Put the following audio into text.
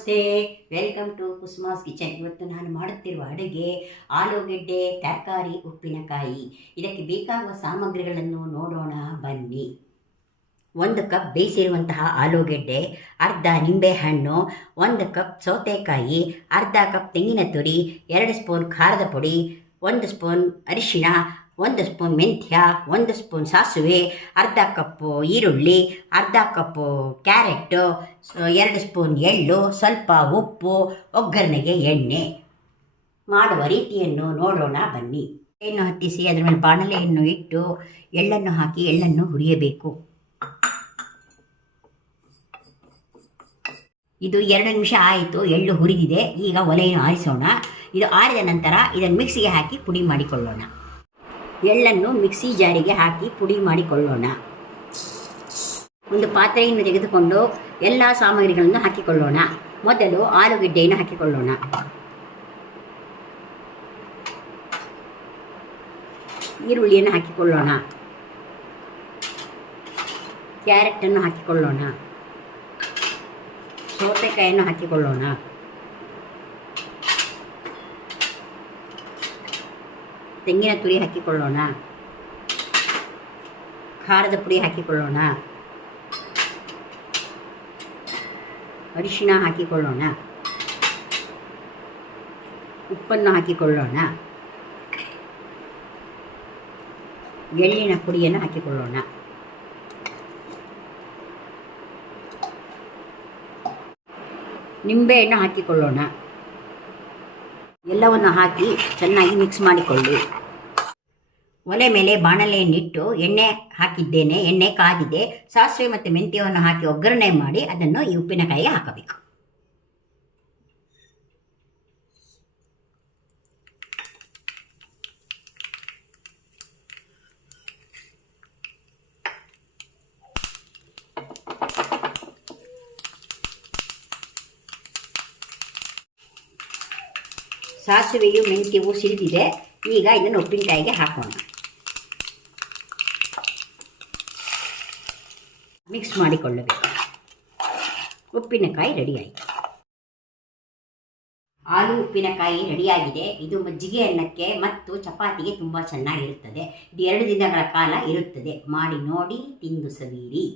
ನಮಸ್ತೆ, welcome to Kusuma's kitchen. ಇವತ್ತು ನಾನು ಮಾಡುತ್ತಿರುವ ಅಡುಗೆ ಆಲೂಗೆಡ್ಡೆ ತರಕಾರಿ ಉಪ್ಪಿನಕಾಯಿ. ಇದಕ್ಕೆ ಬೇಕಾಗುವ ಸಾಮಗ್ರಿಗಳನ್ನು ನೋಡೋಣ ಬನ್ನಿ. 1 ಕಪ್ ಬೇಯಿಸಿರುವಂತಹ ಆಲೂಗೆಡ್ಡೆ, ಅರ್ಧ ನಿಂಬೆಹಣ್ಣು, 1 ಕಪ್ ಸೌತೆಕಾಯಿ, ಅರ್ಧ ಕಪ್ ತೆಂಗಿನ ತುರಿ, 2 ಸ್ಪೂನ್ ಖಾರದ ಪುಡಿ, 1 ಸ್ಪೂನ್ ಅರಿಶಿಣ, 1 ಸ್ಪೂನ್ ಮೆಂತ್ಯ, 1 ಸ್ಪೂನ್ ಸಾಸಿವೆ, ಅರ್ಧ ಕಪ್ಪು ಈರುಳ್ಳಿ, ಅರ್ಧ ಕಪ್ಪು ಕ್ಯಾರೆಟು, 2 ಸ್ಪೂನ್ ಎಳ್ಳು, ಸ್ವಲ್ಪ ಉಪ್ಪು, ಒಗ್ಗರಣೆಗೆ ಎಣ್ಣೆ. ಮಾಡುವ ರೀತಿಯನ್ನು ನೋಡೋಣ ಬನ್ನಿ. ಎಣ್ಣೆ ಹತ್ತಿಸಿ ಅದರ ಮೇಲೆ ಬಾಣಲೆಯನ್ನು ಇಟ್ಟು ಎಳ್ಳನ್ನು ಹಾಕಿ ಎಳ್ಳನ್ನು ಹುರಿಯಬೇಕು. ಇದು 2 ನಿಮಿಷ ಆಯಿತು, ಎಳ್ಳು ಹುರಿದಿದೆ. ಈಗ ಒಲೆಯನ್ನು ಆರಿಸೋಣ. ಇದು ಆರಿದ ನಂತರ ಇದನ್ನು ಮಿಕ್ಸಿಗೆ ಹಾಕಿ ಪುಡಿ ಮಾಡಿಕೊಳ್ಳೋಣ. ಎಳ್ಳನ್ನು ಮಿಕ್ಸಿ ಜಾರಿಗೆ ಹಾಕಿ ಪುಡಿ ಮಾಡಿಕೊಳ್ಳೋಣ. ಒಂದು ಪಾತ್ರೆಯನ್ನು ತೆಗೆದುಕೊಂಡು ಎಲ್ಲ ಸಾಮಗ್ರಿಗಳನ್ನು ಹಾಕಿಕೊಳ್ಳೋಣ. ಮೊದಲು ಆಲೂಗೆಡ್ಡೆಯನ್ನು ಹಾಕಿಕೊಳ್ಳೋಣ. ಈರುಳ್ಳಿಯನ್ನು ಹಾಕಿಕೊಳ್ಳೋಣ. ಕ್ಯಾರೆಟನ್ನು ಹಾಕಿಕೊಳ್ಳೋಣ. ಸೌತೆಕಾಯಿಯನ್ನು ಹಾಕಿಕೊಳ್ಳೋಣ. ತೆಂಗಿನ ತುರಿ ಹಾಕಿಕೊಳ್ಳೋಣ. ಖಾರದ ಪುಡಿ ಹಾಕಿಕೊಳ್ಳೋಣ. ಅರಿಶಿಣ ಹಾಕಿಕೊಳ್ಳೋಣ. ಉಪ್ಪನ್ನು ಹಾಕಿಕೊಳ್ಳೋಣ. ಎಳ್ಳಿನ ಪುಡಿಯನ್ನು ಹಾಕಿಕೊಳ್ಳೋಣ. ನಿಂಬೆಹಣ್ಣು ಹಾಕಿಕೊಳ್ಳೋಣ. ಎಲ್ಲವನ್ನು ಹಾಕಿ ಚೆನ್ನಾಗಿ ಮಿಕ್ಸ್ ಮಾಡಿಕೊಳ್ಳಿ. ಒಲೆ ಮೇಲೆ ಬಾಣಲೆಯನ್ನಿಟ್ಟು ಎಣ್ಣೆ ಹಾಕಿದ್ದೇನೆ. ಎಣ್ಣೆ ಕಾದಿದೆ. ಸಾಸಿವೆ ಮತ್ತು ಮೆಂತ್ಯವನ್ನು ಹಾಕಿ ಒಗ್ಗರಣೆ ಮಾಡಿ ಅದನ್ನು ಈ ಉಪ್ಪಿನಕಾಯಿಗೆ ಹಾಕಬೇಕು. ಸಾಸಿವೆಯು ಮೆಂತ್ಯವು ಸಿಡಿದಿದೆ. ಈಗ ಇದನ್ನು ಉಪ್ಪಿನಕಾಯಿಗೆ ಹಾಕೋಣ. ಮಿಕ್ಸ್ ಮಾಡಿಕೊಳ್ಳಬೇಕು. ಉಪ್ಪಿನಕಾಯಿ ರೆಡಿಯಾಯಿತು. ಆಲೂ ಉಪ್ಪಿನಕಾಯಿ ರೆಡಿಯಾಗಿದೆ. ಇದು ಮಜ್ಜಿಗೆ ಅನ್ನಕ್ಕೆ ಮತ್ತು ಚಪಾತಿಗೆ ತುಂಬ ಚೆನ್ನಾಗಿರುತ್ತದೆ. ಇದು 2 ದಿನಗಳ ಕಾಲ ಇರುತ್ತದೆ. ಮಾಡಿ ನೋಡಿ, ತಿಂದು ಸವಿಯಿರಿ.